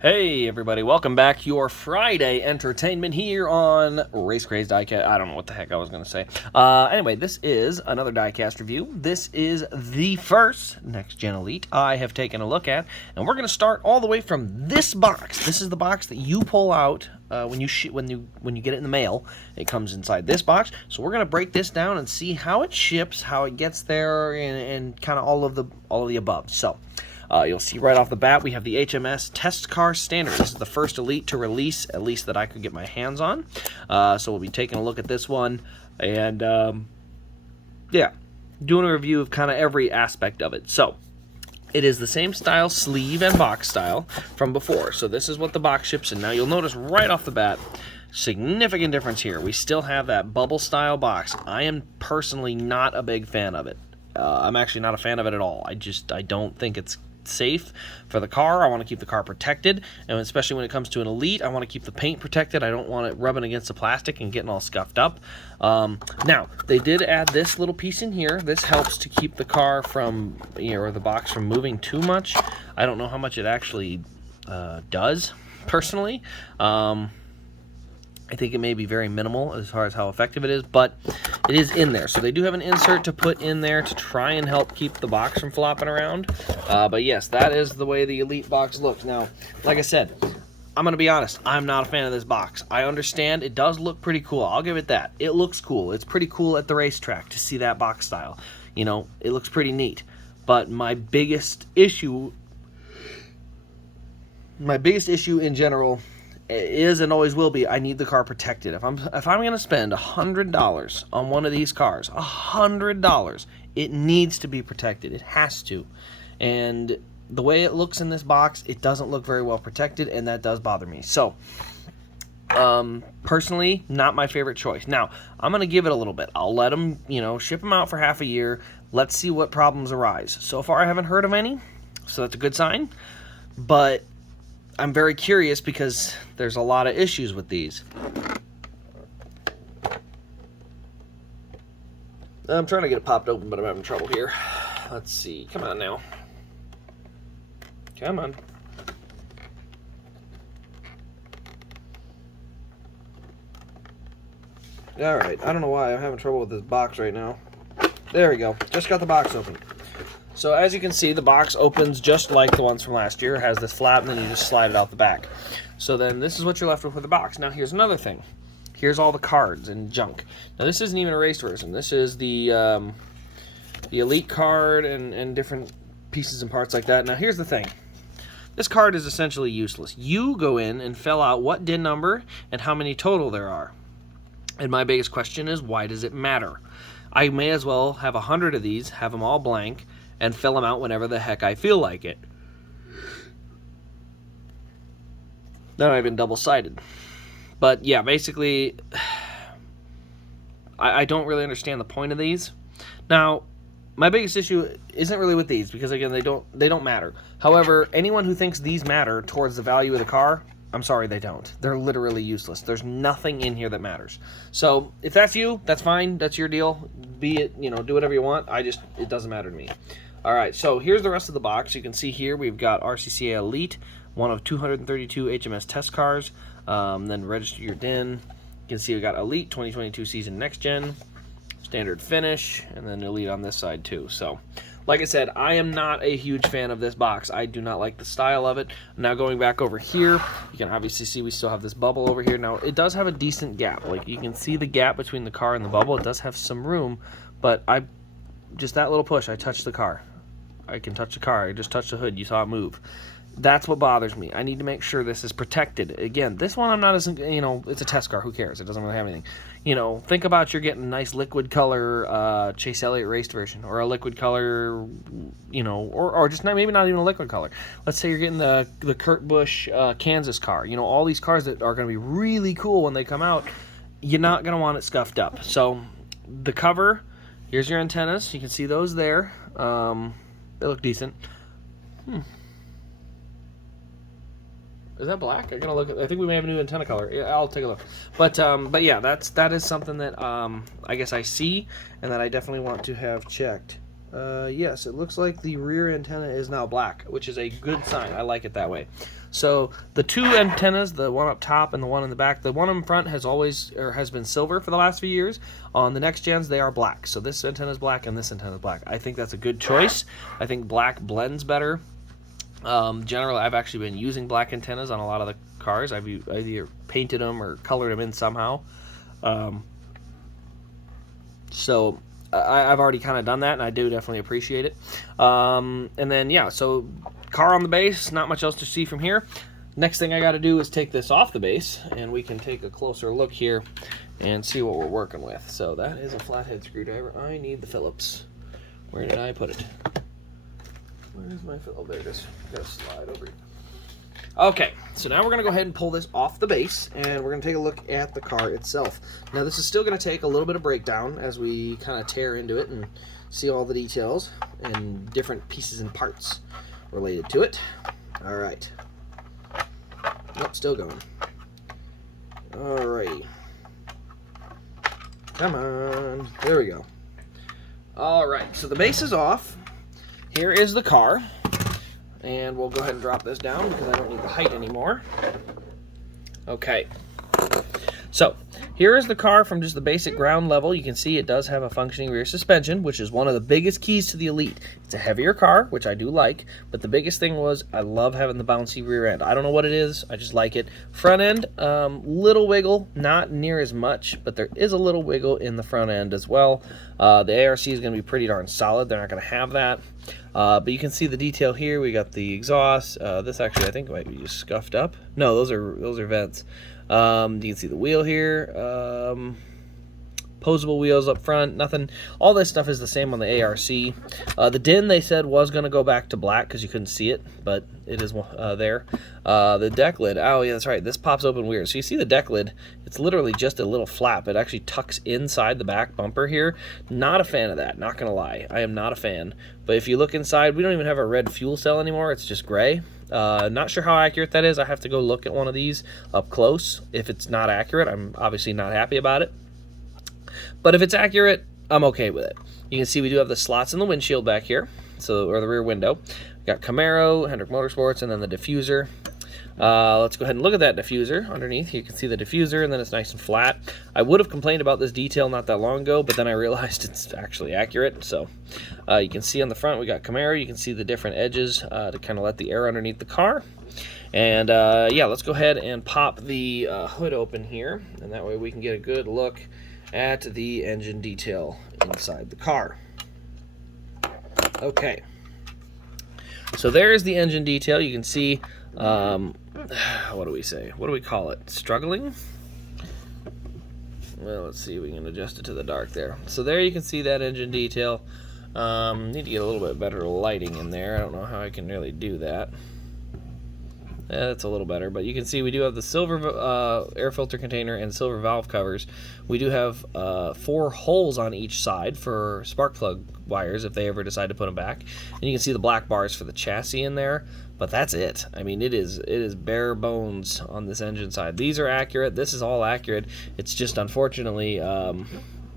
Hey everybody, welcome back. Your Friday entertainment here on Race Crazed Diecast. I don't know what the heck I was going to say. Anyway, this is another diecast review. This is the first Next Gen Elite I have taken a look at, and we're going to start all the way from this box. This is the box that you pull out when you get it in the mail. It comes inside this box. So we're going to break this down and see how it ships, how it gets there, and kind of all of the above. So. You'll see right off the bat we have the HMS Test Car Standard. This is the first Elite to release, at least that I could get my hands on. So we'll be taking a look at this one and, yeah, doing a review of kind of every aspect of it. So it is the same style, sleeve and box style from before. So this is what the box ships in. Now you'll notice right off the bat, significant difference here. We still have that bubble style box. I am personally not a big fan of it. I'm actually not a fan of it at all. I don't think it's safe for the car. I want to keep the car protected, and especially when it comes to an Elite, I want to keep the paint protected. I don't want it rubbing against the plastic and getting all scuffed up. Now, they did add this little piece in here. This helps to keep the car from, or the box from moving too much. I don't know how much it actually does, personally. I think it may be very minimal as far as how effective it is, but it is in there. So they do have an insert to put in there to try and help keep the box from flopping around. But yes, that is the way the Elite box looks. Now, like I said, I'm going to be honest, I'm not a fan of this box. I understand it does look pretty cool. I'll give it that. It looks cool. It's pretty cool at the racetrack to see that box style. You know, it looks pretty neat. But my biggest issue in general is and always will be, I need the car protected. If I'm going to spend $100 on one of these cars, $100, it needs to be protected. It has to. And the way it looks in this box, it doesn't look very well protected, and that does bother me. So, personally, not my favorite choice. Now, I'm going to give it a little bit. I'll let them, ship them out for half a year. Let's see what problems arise. So far, I haven't heard of any, so that's a good sign. But I'm very curious because there's a lot of issues with these. I'm trying to get it popped open, but I'm having trouble here. Let's see. Come on now. Come on. Alright, I don't know why I'm having trouble with this box right now. There we go. Just got the box open. So as you can see, the box opens just like the ones from last year. It has this flap, and then you just slide it out the back. So then this is what you're left with the box. Now here's another thing. Here's all the cards and junk. Now this isn't even a race version. This is the Elite card and different pieces and parts like that. Now here's the thing. This card is essentially useless. You go in and fill out what DIN number and how many total there are. And my biggest question is, why does it matter? I may as well have 100 of these, have them all blank, and fill them out whenever the heck I feel like it. They're not even double-sided. But yeah, basically, I don't really understand the point of these. Now, my biggest issue isn't really with these, because again, they don't matter. However, anyone who thinks these matter towards the value of the car, I'm sorry, they don't. They're literally useless. There's nothing in here that matters. So if that's you, that's fine. That's your deal. Be it, do whatever you want. It doesn't matter to me. All right, so here's the rest of the box. You can see here we've got RCCA Elite, one of 232 HMS test cars. Then register your DIN. You can see we got Elite 2022 season next gen, standard finish, and then Elite on this side too. So, like I said, I am not a huge fan of this box. I do not like the style of it. Now going back over here, you can obviously see we still have this bubble over here. Now it does have a decent gap. Like you can see the gap between the car and the bubble. It does have some room, but just that little push, I touched the car. I can touch the car. I just touched the hood. You saw it move. That's what bothers me. I need to make sure this is protected. Again, this one I'm not as, it's a test car. Who cares? It doesn't really have anything. Think about you're getting a nice liquid color Chase Elliott raced version, or a liquid color, or just maybe not even a liquid color. Let's say you're getting the Kurt Busch Kansas car. All these cars that are going to be really cool when they come out, you're not going to want it scuffed up. So the cover, here's your antennas. You can see those there. They look decent. Is that black? I gotta look. I think we may have a new antenna color. Yeah, I'll take a look. But yeah, that is something that I guess I see and that I definitely want to have checked. Yes, it looks like the rear antenna is now black, which is a good sign. I like it that way. So the two antennas, the one up top and the one in the back, the one in front has been silver for the last few years. On the next gens, they are black. So this antenna is black and this antenna is black. I think that's a good choice. I think black blends better. Generally, I've actually been using black antennas on a lot of the cars. I've either painted them or colored them in somehow. So I've already kind of done that, and I do definitely appreciate it. And then, yeah, so car on the base, not much else to see from here. Next thing I got to do is take this off the base, and we can take a closer look here and see what we're working with. So that is a flathead screwdriver. I need the Phillips. Where did I put it? Where's my Phillips? Oh, there it is. Got to slide over here. Okay, so now we're going to go ahead and pull this off the base, and we're going to take a look at the car itself. Now, this is still going to take a little bit of breakdown as we kind of tear into it and see all the details and different pieces and parts related to it. All right. Nope, still going. Alrighty. Come on. There we go. Alright, so the base is off. Here is the car. And we'll go ahead and drop this down because I don't need the height anymore. Okay. So, here is the car from just the basic ground level. You can see it does have a functioning rear suspension, which is one of the biggest keys to the Elite. It's a heavier car, which I do like, but the biggest thing was I love having the bouncy rear end. I don't know what it is, I just like it. Front end, little wiggle, not near as much, but there is a little wiggle in the front end as well. The ARC is going to be pretty darn solid. They're not going to have that. But you can see the detail here. We got the exhaust. This actually, I think, might be just scuffed up. No, those are vents. You can see the wheel here. Posable wheels up front. Nothing. All this stuff is the same on the ARC. The din, they said, was going to go back to black because you couldn't see it, but it is there. The deck lid. Oh, yeah, that's right. This pops open weird. So you see the deck lid. It's literally just a little flap. It actually tucks inside the back bumper here. Not a fan of that. Not going to lie. I am not a fan. But if you look inside, we don't even have a red fuel cell anymore. It's just gray. Not sure how accurate that is. I have to go look at one of these up close. If it's not accurate, I'm obviously not happy about it. But if it's accurate, I'm okay with it. You can see we do have the slots in the windshield back here, or the rear window. We've got Camaro, Hendrick Motorsports, and then the diffuser. Let's go ahead and look at that diffuser underneath. You can see the diffuser, and then it's nice and flat. I would have complained about this detail not that long ago, but then I realized it's actually accurate. So you can see on the front we got Camaro. You can see the different edges to kind of let the air underneath the car. And yeah, let's go ahead and pop the hood open here, and that way we can get a good look at the engine detail inside the car. Okay, so there's the engine detail. You can see, what do we say? What do we call it? Struggling? Well, let's see if we can adjust it to the dark there. So there you can see that engine detail. Need to get a little bit better lighting in there. I don't know how I can really do that. That's a little better, but you can see we do have the silver air filter container and silver valve covers. We do have 4 holes on each side for spark plug wires if they ever decide to put them back. And you can see the black bars for the chassis in there, but that's it. I mean, it is bare bones on this engine side. These are accurate. This is all accurate. It's just unfortunately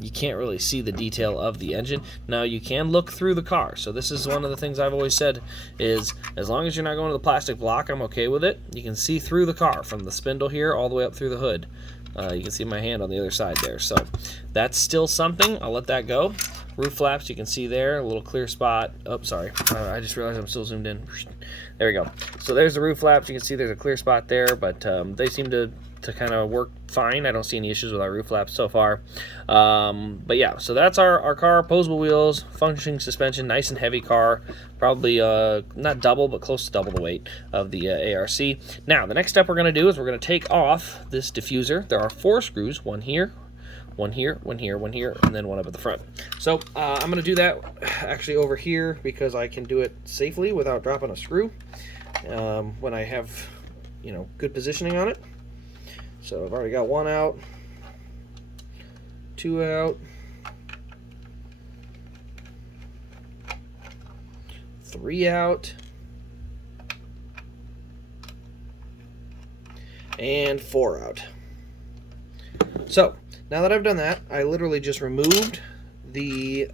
you can't really see the detail of the engine. Now, you can look through the car. So this is one of the things I've always said is as long as you're not going to the plastic block, I'm okay with it. You can see through the car from the spindle here all the way up through the hood. You can see my hand on the other side there. So that's still something. I'll let that go. Roof flaps, you can see there, a little clear spot. Oh, sorry. I just realized I'm still zoomed in. There we go. So there's the roof flaps. You can see there's a clear spot there, but they seem to kind of work fine. I don't see any issues with our roof flaps so far. But yeah, so that's our car. Posable wheels, functioning suspension, nice and heavy car. Probably not double, but close to double the weight of the ARC. Now, the next step we're going to do is we're going to take off this diffuser. There are 4 screws, one here, one here, one here, one here, and then one up at the front. So I'm going to do that actually over here because I can do it safely without dropping a screw when I have, good positioning on it. So I've already got 1 out, 2 out, 3 out, and 4 out. So now that I've done that, I literally just removed the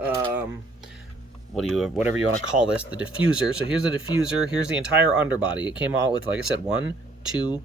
whatever you want to call this, the diffuser. So here's the diffuser. Here's the entire underbody. It came out with, like I said, one, two,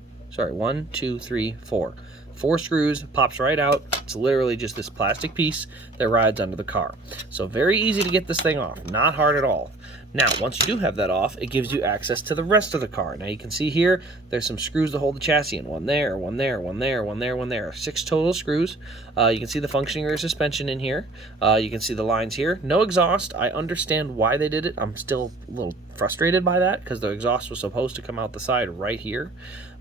three, four. 4 screws, pops right out. It's literally just this plastic piece that rides under the car. So very easy to get this thing off, not hard at all. Now, once you do have that off, it gives you access to the rest of the car. Now you can see here, there's some screws to hold the chassis in. One there, one there, one there, one there, one there. 6 total screws. You can see the functioning rear suspension in here. You can see the lines here. No exhaust. I understand why they did it. I'm still a little frustrated by that because the exhaust was supposed to come out the side right here.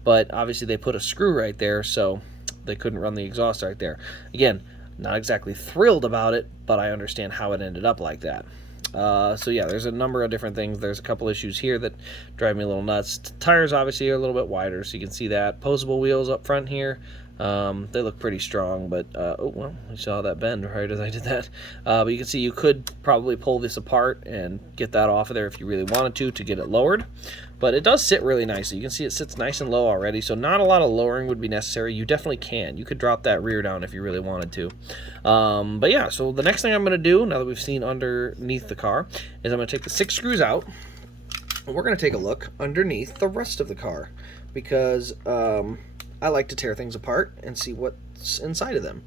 But obviously they put a screw right there, so they couldn't run the exhaust right there. Again, not exactly thrilled about it, but I understand how it ended up like that. So yeah, there's a number of different things. There's a couple issues here that drive me a little nuts. Tires obviously are a little bit wider, so you can see that. Posable wheels up front here. They look pretty strong, but oh well, you saw that bend right as I did that. But you can see you could probably pull this apart and get that off of there if you really wanted to get it lowered. But it does sit really nicely. You can see it sits nice and low already, so not a lot of lowering would be necessary. You definitely can. You could drop that rear down if you really wanted to. But yeah, so the next thing I'm going to do, now that we've seen underneath the car, is I'm going to take the 6 screws out, and we're going to take a look underneath the rest of the car, because I like to tear things apart and see what's inside of them.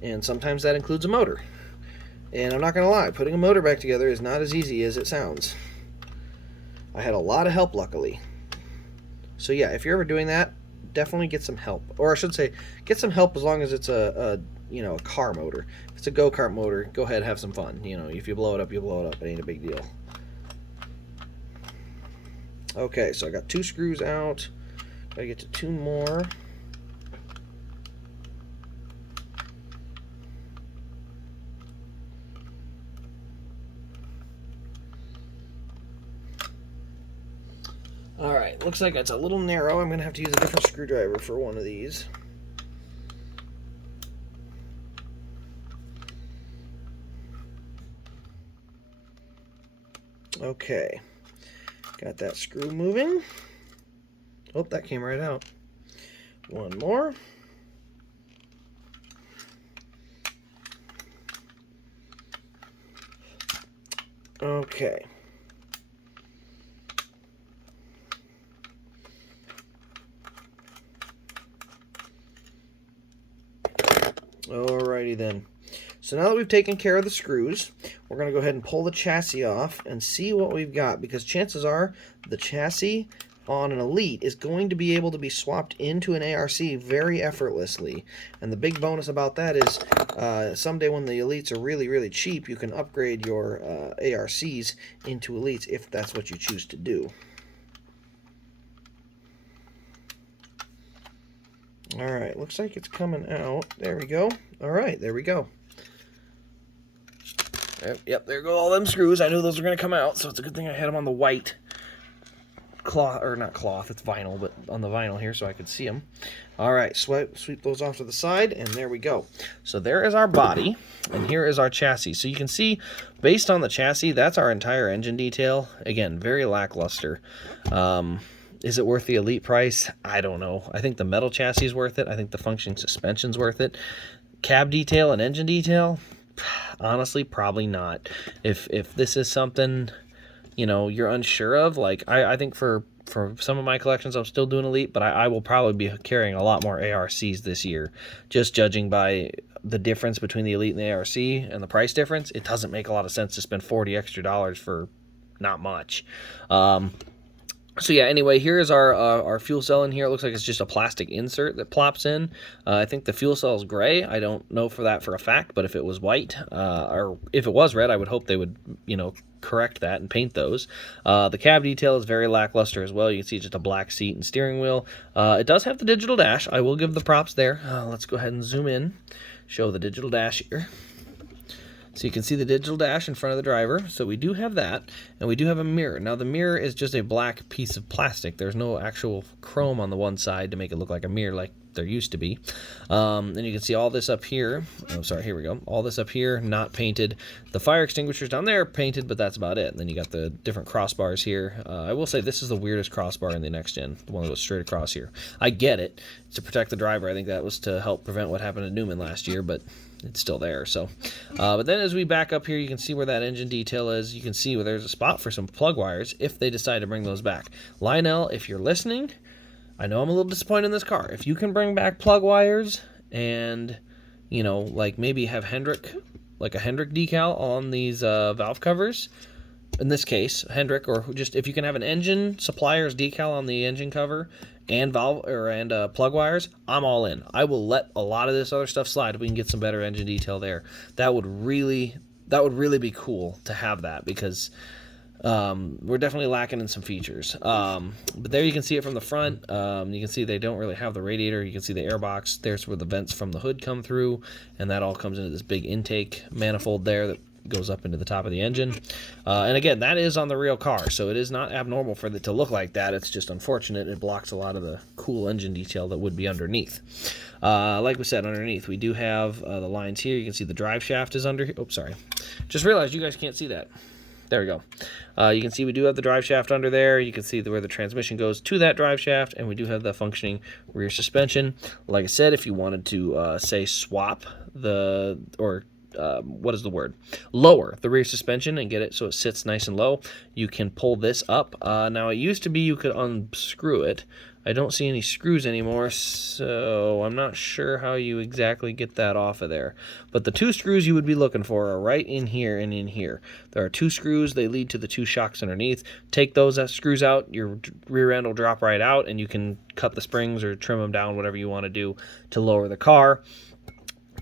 And sometimes that includes a motor. And I'm not going to lie, putting a motor back together is not as easy as it sounds. I had a lot of help, luckily. So yeah, if you're ever doing that, definitely get some help. Or I should say, get some help as long as it's a car motor. If it's a go-kart motor, go ahead, have some fun. You know, if you blow it up, you blow it up. It ain't a big deal. Okay, so I got 2 screws out. Gotta get to 2 more. Alright, looks like it's a little narrow. I'm going to have to use a different screwdriver for one of these. Okay, got that screw moving. Oh, that came right out. One more. Okay. Alrighty then. So now that we've taken care of the screws, we're going to go ahead and pull the chassis off and see what we've got, because chances are the chassis on an Elite is going to be able to be swapped into an ARC very effortlessly. And the big bonus about that is someday when the Elites are really, really cheap, you can upgrade your ARCs into Elites if that's what you choose to do. Alright, looks like it's coming out. There we go. Alright, there we go. Yep, there go all them screws. I knew those were going to come out, so it's a good thing I had them on the white cloth, or not cloth, it's vinyl, but on the vinyl here so I could see them. Alright, sweep those off to the side, and there we go. So there is our body, and here is our chassis. So you can see, based on the chassis, that's our entire engine detail. Again, very lackluster. Is it worth the Elite price? I don't know. I think the metal chassis is worth it. I think the functioning suspension's worth it. Cab detail and engine detail? Honestly, probably not. If this is something, you know, you're unsure of, like, I think for some of my collections, I'm still doing Elite, but I will probably be carrying a lot more ARCs this year. Just judging by the difference between the Elite and the ARC and the price difference, it doesn't make a lot of sense to spend $40 extra for not much. So yeah, anyway, here is our fuel cell in here. It looks like it's just a plastic insert that plops in. I think the fuel cell is gray. I don't know for that for a fact, but if it was white, or if it was red, I would hope they would, you know, correct that and paint those. The cab detail is very lackluster as well. You can see just a black seat and steering wheel. It does have the digital dash. I will give the props there. Let's go ahead and zoom in, show the digital dash here. So you can see the digital dash in front of the driver. So we do have that, and we do have a mirror. Now the mirror is just a black piece of plastic. There's no actual chrome on the one side to make it look like a mirror like there used to be. And you can see all this up here. Oh, sorry, here we go. All this up here, not painted. The fire extinguishers down there painted, but that's about it. And then you got the different crossbars here. I will say this is the weirdest crossbar in the next gen, the one that goes straight across here. I get it. It's to protect the driver. I think that was to help prevent what happened to Newman last year, but it's still there. So, but then as we back up here, you can see where that engine detail is. You can see where there's a spot for some plug wires if they decide to bring those back. Lionel, if you're listening, I know I'm a little disappointed in this car. If you can bring back plug wires and, you know, like maybe have Hendrick, like a Hendrick decal on these valve covers, in this case, Hendrick, or just if you can have an engine supplier's decal on the engine cover and valve and plug wires, I'm all in. I will let a lot of this other stuff slide if we can get some better engine detail there. That would really be cool to have that, because we're definitely lacking in some features. But there you can see it from the front. You can see they don't really have the radiator. You can see the air box. There's where the vents from the hood come through, and that all comes into this big intake manifold there that goes up into the top of the engine. And again, that is on the real car, so it is not abnormal for it to look like that. It's just unfortunate. It blocks a lot of the cool engine detail that would be underneath. Like we said, underneath we do have the lines here. You can see the drive shaft is under here. Oh, sorry. Just realized you guys can't see that. There we go. You can see we do have the drive shaft under there. You can see where the transmission goes to that drive shaft, and we do have the functioning rear suspension. Like I said, if you wanted to, say, swap the, or what is the word? Lower the rear suspension and get it so it sits nice and low, you can pull this up. Now, it used to be you could unscrew it. I don't see any screws anymore, so I'm not sure how you exactly get that off of there. But the two screws you would be looking for are right in here and in here. There are two screws. They lead to the two shocks underneath. Take those screws out, your rear end will drop right out, and you can cut the springs or trim them down, whatever you want to do to lower the car.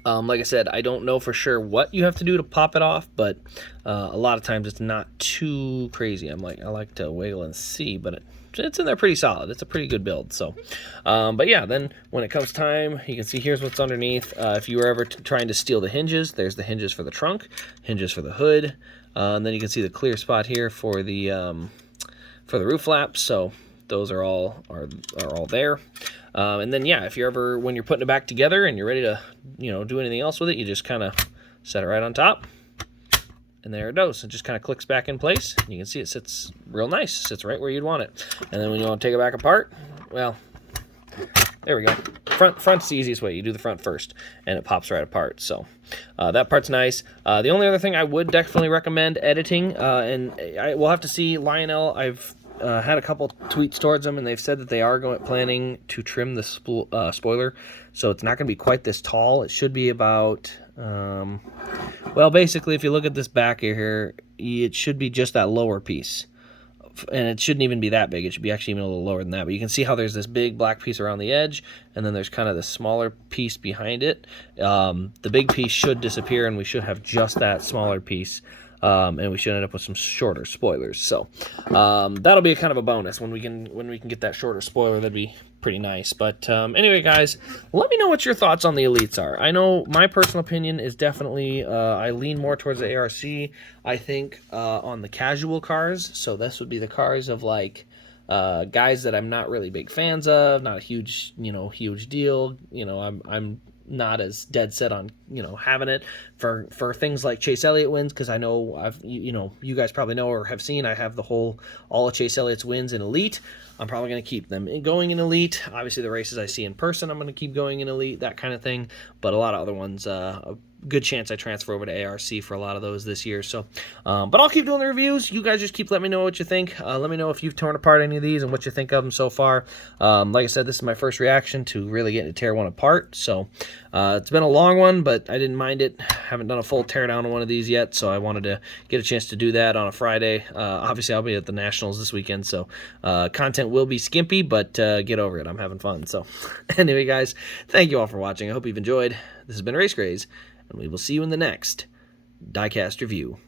Like I said, I don't know for sure what you have to do to pop it off, but a lot of times it's not too crazy. I like to wiggle and see, but it's in there pretty solid. It's a pretty good build. So, but yeah, then when it comes time, you can see here's what's underneath. If you were ever trying to steal the hinges, there's the hinges for the trunk, hinges for the hood, and then you can see the clear spot here for the roof flaps. So those are all there. And then yeah, if you're ever, when you're putting it back together and you're ready to, you know, do anything else with it, you just kind of set it right on top, and there it goes. It just kind of clicks back in place. You can see it sits real nice, sits right where you'd want it. And then when you want to take it back apart, well, there we go. Front's the easiest way. You do the front first, and it pops right apart. So that part's nice. The only other thing I would definitely recommend editing, and we'll have to see. Lionel, I've had a couple tweets towards them, and they've said that they are planning to trim the spoiler, so it's not going to be quite this tall. It should be about, well, basically, if you look at this back here, it should be just that lower piece, and it shouldn't even be that big. It should be actually even a little lower than that, but you can see how there's this big black piece around the edge, and then there's kind of the smaller piece behind it. The big piece should disappear, and we should have just that smaller piece. And we should end up with some shorter spoilers. So that'll be a kind of a bonus when we can get that shorter spoiler. That'd be pretty nice. But anyway, guys, let me know what your thoughts on the Elites are. I know my personal opinion is definitely I lean more towards the ARC. I think on the casual cars. So this would be the cars of like guys that I'm not really big fans of, not a huge deal. You know, I'm not as dead set on, you know, having it for things like Chase Elliott wins, because I know you guys probably know or have seen I have all of Chase Elliott's wins in Elite. I'm probably going to keep them going in Elite. Obviously, the races I see in person, I'm going to keep going in Elite, that kind of thing. But a lot of other ones, a good chance I transfer over to ARC for a lot of those this year. So, but I'll keep doing the reviews. You guys just keep letting me know what you think. Let me know if you've torn apart any of these and what you think of them so far. Like I said, this is my first reaction to really getting to tear one apart. So, it's been a long one, but I didn't mind it. Haven't done a full teardown on one of these yet, so I wanted to get a chance to do that on a Friday. Obviously, I'll be at the Nationals this weekend, so content will be skimpy, but get over it. I'm having fun. So, anyway, guys, thank you all for watching. I hope you've enjoyed. This has been Race Grays, and we will see you in the next diecast review.